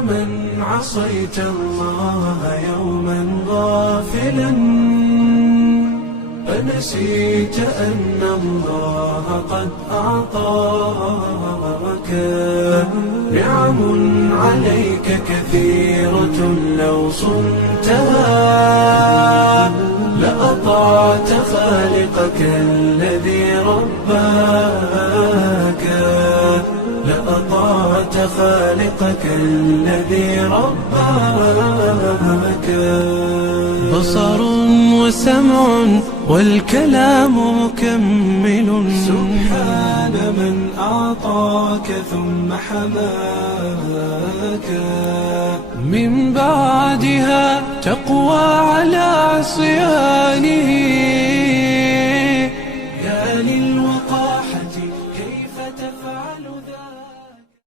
من عصيت الله يوما غافلا فنسيت أن الله قد أعطاك نعم عليك كثيرة لو صنتها لأطعت خالقك الذي رباك لأطعت خالقك الذي رباك بصر وسمع والكلام مكمل سبحان من أعطاك ثم حماك من بعدها تقوى على عصيانه